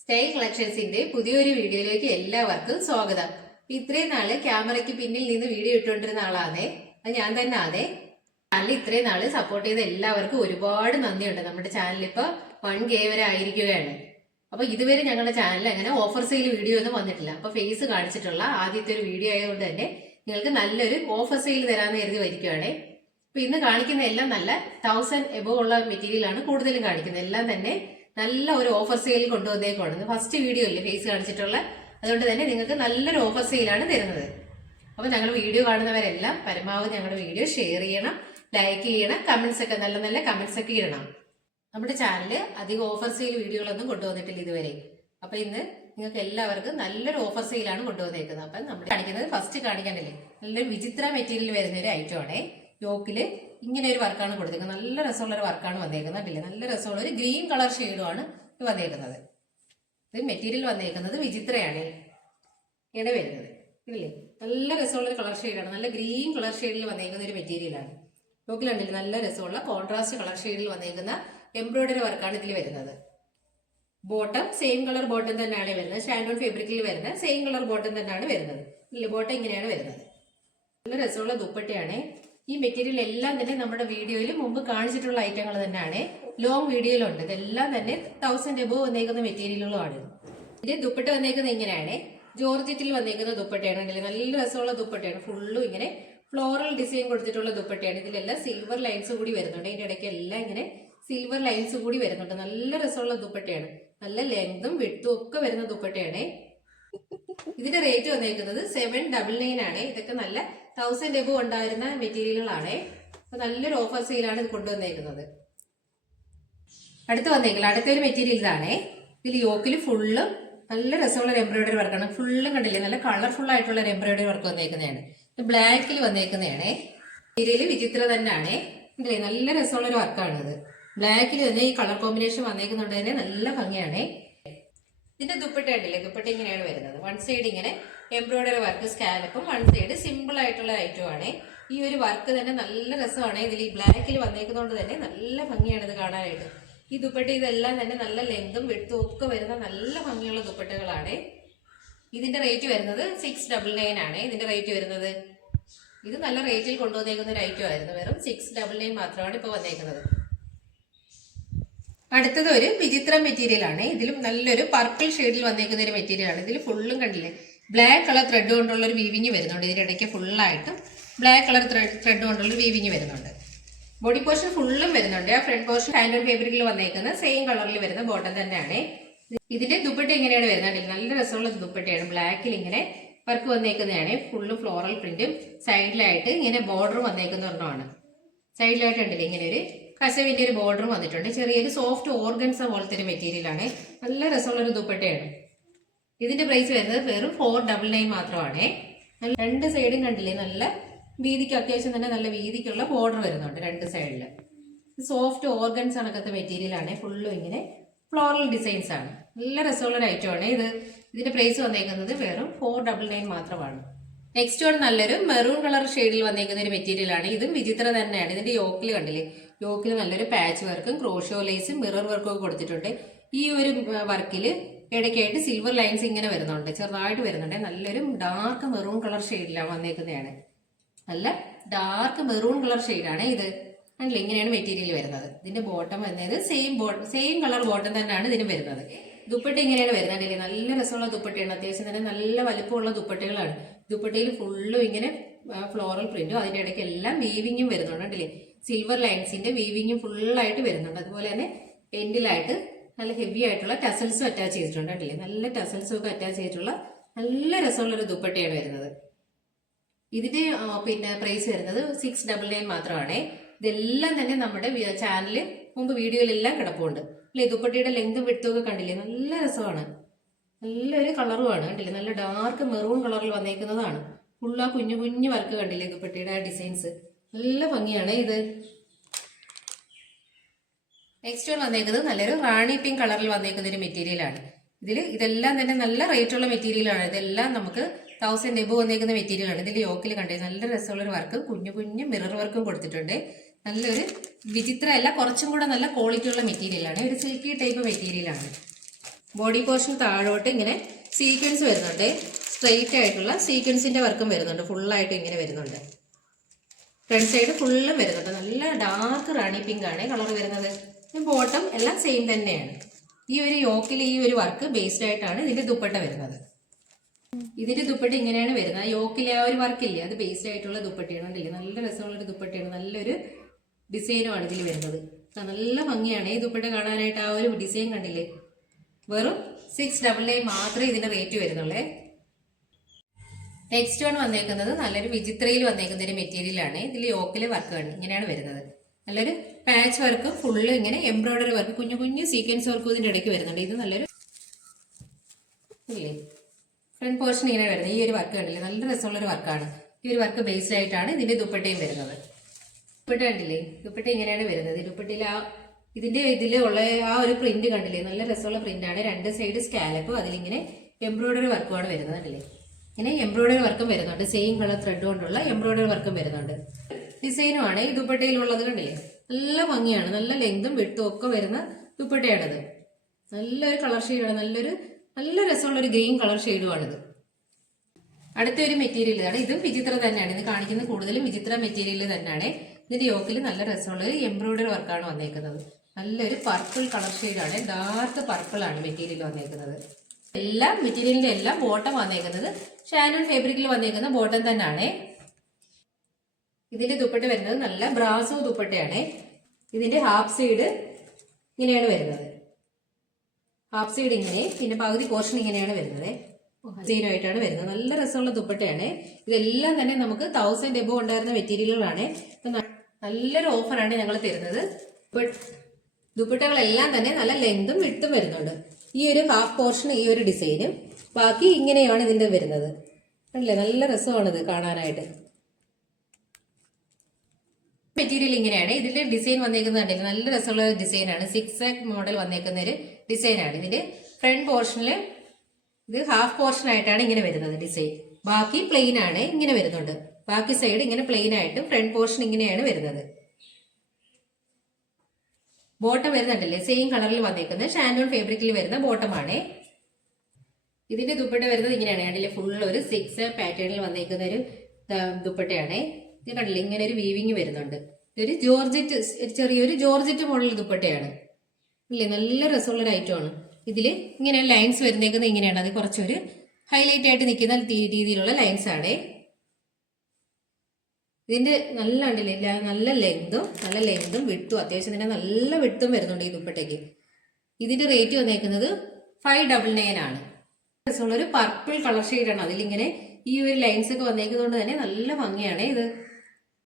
Style കളക്ഷൻസിന്റെ പുതിയൊരു വീഡിയോയിലേക്ക് എല്ലാവർക്കും സ്വാഗതം. ഇത്രയും നാള് ക്യാമറയ്ക്ക് പിന്നിൽ നിന്ന് വീഡിയോ ഇട്ടുകൊണ്ടിരുന്ന ആളാണേ, അത് ഞാൻ തന്നെ ആണേ. ചാനൽ ഇത്രയും നാള് സപ്പോർട്ട് ചെയ്ത എല്ലാവർക്കും ഒരുപാട് നന്ദിയുണ്ട്. നമ്മുടെ ചാനൽ ഇപ്പൊ 1K വരെ ആയിരിക്കുകയാണ്. അപ്പൊ ഇതുവരെ ഞങ്ങളുടെ ചാനലിൽ അങ്ങനെ ഓഫർ സെയിൽ വീഡിയോ ഒന്നും വന്നിട്ടില്ല. അപ്പൊ ഫേസ് കാണിച്ചിട്ടുള്ള ആദ്യത്തെ ഒരു വീഡിയോ ആയതുകൊണ്ട് തന്നെ നിങ്ങൾക്ക് നല്ലൊരു ഓഫർ സെയിൽ തരാമെന്ന് കരുതി വരികയാണേ. അപ്പൊ ഇന്ന് കാണിക്കുന്ന എല്ലാം നല്ല 1000 എബോ ഉള്ള മെറ്റീരിയൽ ആണ് കൂടുതലും കാണിക്കുന്നത്. എല്ലാം തന്നെ നല്ല ഒരു ഓഫർ സെയിൽ കൊണ്ടുവന്നേക്കാണ്. ഫസ്റ്റ് വീഡിയോ അല്ലേ ഫേസ് കാണിച്ചിട്ടുള്ള, അതുകൊണ്ട് തന്നെ നിങ്ങൾക്ക് നല്ലൊരു ഓഫർ സെയിലാണ് തരുന്നത്. അപ്പൊ ഞങ്ങൾ വീഡിയോ കാണുന്നവരെല്ലാം പരമാവധി ഞങ്ങളുടെ വീഡിയോ ഷെയർ ചെയ്യണം, ലൈക്ക് ചെയ്യണം, കമന്റ്സ് ഒക്കെ നല്ല നല്ല കമന്റ്സ് ഒക്കെ ഇടണം. നമ്മുടെ ചാനല് അധികം ഓഫർ സെയിൽ വീഡിയോകളൊന്നും കൊണ്ടുവന്നിട്ടില്ല ഇതുവരെ. അപ്പൊ ഇന്ന് നിങ്ങൾക്ക് എല്ലാവർക്കും നല്ലൊരു ഓഫർ സെയിലാണ് കൊണ്ടുവന്നേക്കുന്നത്. അപ്പൊ നമ്മൾ കാണിക്കുന്നത് ഫസ്റ്റ് കാണിക്കാനില്ലേ, നല്ലൊരു വിചിത്ര മെറ്റീരിയൽ വരുന്ന ഒരു ഐറ്റം ആണേ. യോക്കില് ഇങ്ങനെ ഒരു വർക്കാണ് കൊടുത്തേക്കുന്നത്. നല്ല രസമുള്ള ഒരു വർക്കാണ് വന്നേക്കുന്നത്. അല്ലേ, നല്ല രസമുള്ള ഒരു ഗ്രീൻ കളർ ഷെയ്ഡുമാണ് ഇത് വന്നേക്കുന്നത്. ഇത് മെറ്റീരിയൽ വന്നേക്കുന്നത് വിചിത്രയാണ് ഇവിടെ വരുന്നത്. ഇല്ലേ, നല്ല രസമുള്ള ഒരു കളർ ഷെയ്ഡാണ്. നല്ല ഗ്രീൻ കളർ ഷെയ്ഡിൽ വന്നേക്കുന്ന ഒരു മെറ്റീരിയലാണ്. യോക്കിലുണ്ടെങ്കിൽ നല്ല രസമുള്ള കോൺട്രാസ്റ്റ് കളർ ഷെയ്ഡിൽ വന്നേക്കുന്ന എംബ്രോയിഡറി വർക്കാണ് ഇതിൽ വരുന്നത്. ബോട്ടം സെയിം കളർ ബോട്ടം തന്നെയാണ് വരുന്നത്. ഷാൻഡോൺ ഫാബ്രിക്കിൽ വരുന്ന സെയിം കളർ ബോട്ടം തന്നെയാണ് വരുന്നത്. ഇല്ല, ബോട്ടം ഇങ്ങനെയാണ് വരുന്നത്. നല്ല രസമുള്ള ദുപ്പട്ടയാണ്. ഈ മെറ്റീരിയൽ എല്ലാം തന്നെ നമ്മുടെ വീഡിയോയിൽ മുമ്പ് കാണിച്ചിട്ടുള്ള ഐറ്റങ്ങൾ തന്നെയാണ്. ലോങ് വീഡിയോയിലുണ്ട്. ഇതെല്ലാം തന്നെ 1000 എബോ വന്നേക്കുന്ന മെറ്റീരിയലുകളാണ്. ഇതിന്റെ ദുപ്പട്ട വന്നേക്കുന്നത് ഇങ്ങനെയാണ്. ജോർജറ്റിൽ വന്നേക്കുന്ന ദുപ്പട്ടയാണ്. നല്ല രസമുള്ള ദുപ്പട്ടയാണ്. ഫുള്ളും ഇങ്ങനെ ഫ്ലോറൽ ഡിസൈൻ കൊടുത്തിട്ടുള്ള ദുപ്പട്ടയാണ്. ഇതിലെല്ലാം സിൽവർ ലൈൻസ് കൂടി വരുന്നുണ്ട്. ഇതിന്റെ ഇടയ്ക്ക് എല്ലാം ഇങ്ങനെ സിൽവർ ലൈൻസ് കൂടി വരുന്നുണ്ട്. നല്ല രസമുള്ള ദുപ്പട്ടയാണ്. നല്ല ലെങ്തും വിഡ്ത്തും ഒക്കെ വരുന്ന ദുപ്പട്ടയാണ്. ഇതിന്റെ റേറ്റ് വന്നേക്കുന്നത് 799 ആണ്. ഇതൊക്കെ നല്ല 1000 എബോ ഉണ്ടായിരുന്ന മെറ്റീരിയലുകളാണ്. അപ്പൊ നല്ലൊരു ഓഫർ സെയിലാണ് ഇത് കൊണ്ടുവന്നേക്കുന്നത്. അടുത്തൊരു മെറ്റീരിയൽ ഇതാണേ. ഇതിൽ യോക്കിൽ ഫുള്ളും നല്ല രസമുള്ള ഒരു എംബ്രോയിഡറി വർക്കാണ്. ഫുള്ളും കണ്ടില്ലേ, നല്ല കളർഫുൾ ആയിട്ടുള്ള ഒരു എംബ്രോയിഡറി വർക്ക് വന്നേക്കുന്നതാണ്. ബ്ലാക്കിൽ വന്നേക്കുന്നതാണ്. മെറ്റീരിയൽ വിചിത്ര തന്നെയാണ്. നല്ല രസമുള്ള ഒരു വർക്കാണ് ഇത്. ബ്ലാക്കിൽ തന്നെ ഈ കളർ കോമ്പിനേഷൻ വന്നേക്കുന്നുണ്ട് തന്നെ നല്ല ഭംഗിയാണ്. ഇതിന്റെ ദുപ്പട്ട ഉണ്ടല്ലേ, ദുപ്പട്ട ഇങ്ങനെയാണ് വരുന്നത്. വൺ സൈഡ് ഇങ്ങനെ എംബ്രോയിഡറി വർക്ക് സ്കാലപ്പും, വൺ സൈഡ് സിമ്പിൾ ആയിട്ടുള്ള ഐറ്റം ആണ്. ഈ ഒരു വർക്ക് തന്നെ നല്ല രസമാണ്. ഇതിൽ ഈ ബ്ലാക്കിൽ വന്നേക്കുന്നതുകൊണ്ട് തന്നെ നല്ല ഭംഗിയാണ് ഇത് കാണാനായിട്ട്. ഈ ദുപ്പട്ട ഇതെല്ലാം തന്നെ നല്ല ലെങ്തും വിഡ്ത്തും ഒക്കെ വരുന്ന നല്ല ഭംഗിയുള്ള ദുപ്പട്ടകളാണ്. ഇതിന്റെ റേറ്റ് വരുന്നത് 699 ആണ്. ഇതിന്റെ റേറ്റ് വരുന്നത്, ഇത് നല്ല റേറ്റിൽ കൊണ്ടുവന്നേക്കുന്ന ഒരു ഐറ്റം ആയിരുന്നു. വെറും 699 മാത്രമാണ് ഇപ്പൊ വന്നേക്കുന്നത്. അടുത്തത് ഒരു വിചിത്ര മെറ്റീരിയൽ ആണ്. ഇതിലും നല്ലൊരു പർപ്പിൾ ഷെയ്ഡിൽ വന്നേക്കുന്ന ഒരു മെറ്റീരിയൽ ആണ്. ഇതിൽ ഫുള്ളും കണ്ടില്ലേ, ബ്ലാക്ക് കളർ ത്രെഡ് കൊണ്ടുള്ള ഒരു വീവിങ് വരുന്നുണ്ട്. ഇതിനിടയ്ക്ക് ഫുള്ളായിട്ടും ബ്ലാക്ക് കളർ ത്രെഡ് കൊണ്ടുള്ള വീവിങ് വരുന്നുണ്ട്. ബോഡി പോർഷൻ ഫുള്ളും വരുന്നുണ്ട്. ആ ഫ്രണ്ട് പോർഷൻ ഹാൻഡ് ഫാബ്രിക്കിൽ വന്നേക്കുന്ന സെയിം കളറിൽ വരുന്ന ബോട്ടം തന്നെയാണ്. ഇതിന്റെ ദുപ്പട്ട എങ്ങനെയാണ് വരുന്നത്, നല്ല രസമുള്ള ദുപ്പട്ടയാണ്. ബ്ലാക്കിൽ ഇങ്ങനെ വർക്ക് വന്നേക്കുന്നതാണ്. ഫുള്ള് ഫ്ലോറൽ പ്രിന്റും സൈഡിലായിട്ട് ഇങ്ങനെ ബോർഡർ വന്നേക്കുന്ന ഒരെണ്ണമാണ്. സൈഡിലായിട്ട് ഉണ്ടല്ലേ ഇങ്ങനെ ഒരു കസവിന്റെ ഒരു ബോർഡർ വന്നിട്ടുണ്ട്. ചെറിയൊരു സോഫ്റ്റ് ഓർഗൻസ പോലത്തെ ഒരു മെറ്റീരിയൽ ആണ്. നല്ല രസമുള്ള ഒരു ദുപ്പട്ടയാണ്. ഇതിന്റെ പ്രൈസ് വരുന്നത് വെറും 499 മാത്രമാണ്. രണ്ട് സൈഡും കണ്ടില്ലേ, നല്ല വീതിക്ക് അത്യാവശ്യം തന്നെ നല്ല വീതിക്കുള്ള ബോർഡർ വരുന്നുണ്ട് രണ്ട് സൈഡില്. സോഫ്റ്റ് ഓർഗൻസ് കണക്കത്തെ മെറ്റീരിയൽ ആണ്. ഫുള്ളും ഇങ്ങനെ ഫ്ലോറൽ ഡിസൈൻസ് ആണ്. നല്ല രസമുള്ള ഒരു ഐറ്റം ആണ് ഇത്. ഇതിന്റെ പ്രൈസ് വന്നേക്കുന്നത് വെറും 499 മാത്രമാണ്. നെക്സ്റ്റ് വൺ നല്ലൊരു മെറൂൺ കളർ ഷെയ്ഡിൽ വന്നേക്കുന്ന ഒരു മെറ്റീരിയൽ ആണ്. ഇതും വിചിത്ര തന്നെയാണ്. ഇതിന്റെ യോക്കിൽ കണ്ടില്ലേ, യോക്കിൽ നല്ലൊരു പാച്ച് വർക്കും ക്രോഷോ ലേസും മിറർ വർക്കും ഒക്കെ കൊടുത്തിട്ടുണ്ട്. ഈ ഒരു വർക്കില് ഇടയ്ക്കായിട്ട് സിൽവർ ലൈൻസ് ഇങ്ങനെ വരുന്നുണ്ട്, ചെറുതായിട്ട് വരുന്നുണ്ട്. നല്ലൊരു ഡാർക്ക് മെറൂൺ കളർ ഷെയ്ഡിലാണ് വന്നേക്കുന്നതാണ്. നല്ല ഡാർക്ക് മെറൂൺ കളർ ഷെയ്ഡാണ് ഇത്. അല്ലേ, ഇങ്ങനെയാണ് മെറ്റീരിയൽ വരുന്നത്. ഇതിന്റെ ബോട്ടം വരുന്നത് സെയിം കളർ ബോട്ടം തന്നെയാണ് ഇതിന് വരുന്നത്. ദുപ്പട്ട ഇങ്ങനെയാണ് വരുന്നത്. അല്ലേ, നല്ല രസമുള്ള ദുപ്പട്ടയാണ്. അത്യാവശ്യം തന്നെ നല്ല വലുപ്പമുള്ള ദുപ്പട്ടകളാണ്. ദുപ്പട്ടയിൽ ഫുള്ളും ഇങ്ങനെ ഫ്ലോറൽ പ്രിന്റും അതിന്റെ ഇടയ്ക്ക് എല്ലാം വീവിങ്ങും വരുന്നുണ്ട്. അല്ലേ, സിൽവർ ലൈൻസിന്റെ വീവിങ്ങും ഫുള്ളായിട്ട് വരുന്നുണ്ട്. അതുപോലെ തന്നെ എൻഡിലായിട്ട് നല്ല ഹെവി ആയിട്ടുള്ള ടസൽസും അറ്റാച്ച് ചെയ്തിട്ടുണ്ട്. അല്ലേ, നല്ല ടസൽസും ഒക്കെ അറ്റാച്ച് ചെയ്തിട്ടുള്ള നല്ല രസമുള്ള ഒരു ദുപ്പട്ടയാണ് വരുന്നത്. ഇതിന്റെ പ്രൈസ് വരുന്നത് 699 മാത്രമാണ്. ഇതെല്ലാം തന്നെ നമ്മുടെ ചാനലിൽ മുമ്പ് വീഡിയോയിലെല്ലാം കിടപ്പുണ്ട്. അല്ലേ, ദുപ്പട്ടയുടെ ലെങ്തും വിഡ്ത്തും ഒക്കെ കണ്ടില്ലേ, നല്ല രസമാണ്. നല്ലൊരു കളറുമാണ്. കണ്ടില്ലേ, നല്ല ഡാർക്ക് മെറൂൺ കളറിൽ വന്നേക്കുന്നതാണ്. ഫുള്ളാ കുഞ്ഞു കുഞ്ഞു വർക്ക് കണ്ടില്ലേ, ദുപ്പട്ടയുടെ ഡിസൈൻസ് നല്ല ഭംഗിയാണ് ഇത്. നെക്സ്റ്റ് വന്നേക്കുന്നത് നല്ലൊരു റാണി പിങ്ക് കളറിൽ വന്നേക്കുന്ന ഒരു മെറ്റീരിയൽ ആണ്. ഇതെല്ലാം തന്നെ നല്ല റേറ്റ് ഉള്ള മെറ്റീരിയലാണ്. ഇതെല്ലാം നമുക്ക് 1000 എബോ വന്നേക്കുന്ന മെറ്റീരിയൽ ആണ്. ഇതിൽ യോക്കിൽ കണ്ടേ നല്ല രസമുള്ള ഒരു വർക്കും കുഞ്ഞു കുഞ്ഞു മിറർ വർക്കും കൊടുത്തിട്ടുണ്ട്. നല്ലൊരു വിചിത്ര അല്ല, കുറച്ചും കൂടെ നല്ല ക്വാളിറ്റി ഉള്ള മെറ്റീരിയലാണ്. ഒരു സിൽക്കി ടൈപ്പ് മെറ്റീരിയലാണ്. ബോഡി പോർഷൻ താഴോട്ട് ഇങ്ങനെ സീക്വൻസ് വരുന്നുണ്ട്, സ്ട്രെയിറ്റ് ആയിട്ടുള്ള സീക്വൻസിന്റെ വർക്കും വരുന്നുണ്ട്, ഫുള്ളായിട്ടും ഇങ്ങനെ വരുന്നുണ്ട്. ഫ്രണ്ട് സൈഡ് ഫുള്ളും വരുന്നുണ്ട്. നല്ല ഡാർക്ക് റാണി പിങ്ക് ആണ് കളർ വരുന്നത്. ബോട്ടം എല്ലാം സെയിം തന്നെയാണ്. ഈ ഒരു യോക്കിൽ ഈ ഒരു വർക്ക് ബേസ്ഡ് ആയിട്ടാണ് ഇതിന്റെ ദുപ്പട്ട വരുന്നത്. ഇതിന്റെ ദുപ്പട്ട ഇങ്ങനെയാണ് വരുന്നത്. യോക്കിലെ ആ ഒരു വർക്കില്ലേ, അത് ബേസ്ഡ് ആയിട്ടുള്ള ദുപ്പട്ടയാണ്. കണ്ടില്ലേ, നല്ല രസമുള്ളൊരു ദുപ്പട്ടയാണ്, നല്ലൊരു ഡിസൈനുമാണ് ഇതിൽ വരുന്നത്. നല്ല ഭംഗിയാണ് ഈ ദുപ്പട്ട കാണാനായിട്ട്. ആ ഒരു ഡിസൈൻ കണ്ടില്ലേ. വെറും 699 മാത്രമേ ഇതിന്റെ റേറ്റ് വരുന്നുള്ളേ. നെക്സ്റ്റ് വൺ വന്നേക്കുന്നത് നല്ലൊരു വിചിത്രയിൽ വന്നേക്കുന്ന ഒരു മെറ്റീരിയൽ ആണ്. ഇതിൽ യോക്കിലെ വർക്ക് ആണ് ഇങ്ങനെയാണ് വരുന്നത്. നല്ലൊരു പാച്ച് വർക്ക്, ഫുള്ള് ഇങ്ങനെ എംബ്രോയിഡറി വർക്ക്, കുഞ്ഞു കുഞ്ഞു സീക്വൻസ് വർക്കും ഇതിന്റെ ഇടയ്ക്ക് വരുന്നുണ്ട്. ഇത് നല്ലൊരു ഇല്ലേ ഫ്രണ്ട് പോർഷൻ ഇങ്ങനെ വരുന്നത്. ഈ ഒരു വർക്ക് കണ്ടില്ലേ, നല്ല രസമുള്ളൊരു വർക്കാണ്. ഈ ഒരു വർക്ക് ബേസ്ഡ് ആയിട്ടാണ് ഇതിന്റെ ദുപ്പട്ടയും വരുന്നത്. ദുപ്പട്ട കണ്ടില്ലേ, ദുപ്പട്ട ഇങ്ങനെയാണ് വരുന്നത്. ദുപ്പട്ടയിൽ ഇതിന്റെ ഇതിലുള്ള ആ ഒരു പ്രിന്റ് കണ്ടില്ലേ, നല്ല രസമുള്ള പ്രിന്റ് ആണ്. രണ്ട് സൈഡ് സ്കാലപ്പ്, അതിലിങ്ങനെ എംബ്രോയിഡറി വർക്കുമാണ് വരുന്നത്. കണ്ടില്ലേ, ഇങ്ങനെ എംബ്രോയിഡറി വർക്കും വരുന്നുണ്ട്. സെയിം കളർ ത്രെഡ് കൊണ്ടുള്ള എംബ്രോയിഡറി വർക്കും വരുന്നുണ്ട്. ഡിസൈനും ആണ് ഈ ദുപ്പട്ടയിലുള്ളത്. കണ്ടില്ലേ, നല്ല ഭംഗിയാണ്. നല്ല ലെങ്തും വിട്ടും ഒക്കെ വരുന്ന ദുപ്പട്ടയാണിത്. നല്ലൊരു കളർ ഷെയ്ഡാണ്, നല്ല രസമുള്ള ഒരു ഗ്രീൻ കളർ ഷെയ്ഡുമാണിത്. അടുത്തൊരു മെറ്റീരിയൽ ഇതാണ്. ഇതും വിചിത്ര തന്നെയാണ്. ഇത് കാണിക്കുന്നത് കൂടുതലും വിചിത്ര മെറ്റീരിയൽ തന്നെയാണ്. ഇതിന്റെ യോക്കിൽ നല്ല രസമുള്ള ഒരു എംബ്രോയിഡറി വർക്കാണ് വന്നേക്കുന്നത്. നല്ലൊരു പർപ്പിൾ കളർ ഷെയ്ഡാണ്, ഡാർക്ക് പർപ്പിൾ ആണ് മെറ്റീരിയൽ വന്നേക്കുന്നത്. എല്ലാം മെറ്റീരിയലിന്റെ എല്ലാം ബോട്ടം വന്നേക്കുന്നത് ഷാനോൺ ഫാബ്രിക്കിൽ വന്നേക്കുന്ന ബോട്ടം തന്നെയാണ്. ഇതിന്റെ ദുപ്പട്ട വരുന്നത് നല്ല ബ്രാസോ ദുപ്പട്ടയാണ്. ഇതിന്റെ ഹാഫ് സൈഡ് ഇങ്ങനെയാണ് വരുന്നത്. ഹാഫ് സൈഡ് ഇങ്ങനെ, പിന്നെ പകുതി പോർഷൻ ഇങ്ങനെയാണ് വരുന്നത്. ായിട്ടാണ് വരുന്നത്. നല്ല രസമുള്ള ദുപ്പട്ടയാണ്. ഇതെല്ലാം തന്നെ നമുക്ക് 1000 എബോ ഉണ്ടായിരുന്ന മെറ്റീരിയലുകളാണ്. നല്ലൊരു ഓഫറാണ് ഞങ്ങൾ തരുന്നത്. ദുപ്പട്ടകളെല്ലാം തന്നെ നല്ല ലെങ്തും വിട്ടും വരുന്നുണ്ട്. ഈ ഒരു ഹാഫ് പോർഷൻ ഈ ഒരു ഡിസൈനും, ബാക്കി ഇങ്ങനെയാണ് ഇതിന്റെ വരുന്നത്. അല്ലേ, നല്ല രസമാണിത് കാണാനായിട്ട്. മെറ്റീരിയൽ ഇങ്ങനെയാണ്. ഇതിന്റെ ഡിസൈൻ വന്നേക്കുന്നത് കണ്ടില്ല, നല്ല രസമുള്ള ഡിസൈനാണ്. 6 മോഡൽ വന്നേക്കുന്ന ഒരു ഡിസൈനാണ്. ഇതിന്റെ ഫ്രണ്ട് പോർഷനിൽ ഇത് ഹാഫ് പോർഷൻ ആയിട്ടാണ് ഇങ്ങനെ വരുന്നത് ഡിസൈൻ. ബാക്കി പ്ലെയിൻ ആണ് ഇങ്ങനെ വരുന്നുണ്ട്. ബാക്കി സൈഡ് ഇങ്ങനെ പ്ലെയിൻ ആയിട്ടും ഫ്രണ്ട് പോർഷൻ ഇങ്ങനെയാണ് വരുന്നത്. ബോട്ടം വരുന്നുണ്ടല്ലേ, സെയിം കളറിൽ വന്നേക്കുന്നത് ഷാനോൺ ഫാബ്രിക്കിൽ വരുന്ന ബോട്ടമാണ്. ഇതിന്റെ ദുപ്പട്ട വരുന്നത് ഇങ്ങനെയാണ്. കണ്ടില്ലേ, ഫുൾ ഒരു 6 പാറ്റേണിൽ വന്നേക്കുന്ന ഒരു ദുപ്പട്ടയാണ്. ഇത് കണ്ടില്ലേ, ഇങ്ങനെ ഒരു വീവിങ് വരുന്നുണ്ട്. ഒരു ജോർജറ്റ്, ചെറിയൊരു ജോർജറ്റ് മോഡൽ ദുപ്പട്ടയാണ്. ഇല്ലേ, നല്ല രസമുള്ള ഒരു ഐറ്റമാണ്. ഇതില് ഇങ്ങനെ ലൈൻസ് വരുന്നേക്കുന്നത് ഇങ്ങനെയാണ്. അത് കുറച്ചൊരു ഹൈലൈറ്റ് ആയിട്ട് നിൽക്കുന്ന രീതിയിലുള്ള ലൈൻസ് ആണ്. ഇതിന്റെ നല്ല കണ്ടില്ലേ, നല്ല ലെങ്തും വിട്ടും, അത്യാവശ്യം തന്നെ നല്ല വിട്ടും വരുന്നുണ്ട് ഈ ദുപ്പട്ടയ്ക്ക്. ഇതിന്റെ റേറ്റ് വന്നേക്കുന്നത് 599 ആണ്. രസമുള്ള ഒരു പർപ്പിൾ കളർ ഷെയ്ഡാണ്. അതിലിങ്ങനെ ഈ ഒരു ലൈൻസ് ഒക്കെ വന്നേക്കുന്നത് കൊണ്ട് തന്നെ നല്ല ഭംഗിയാണ് ഇത്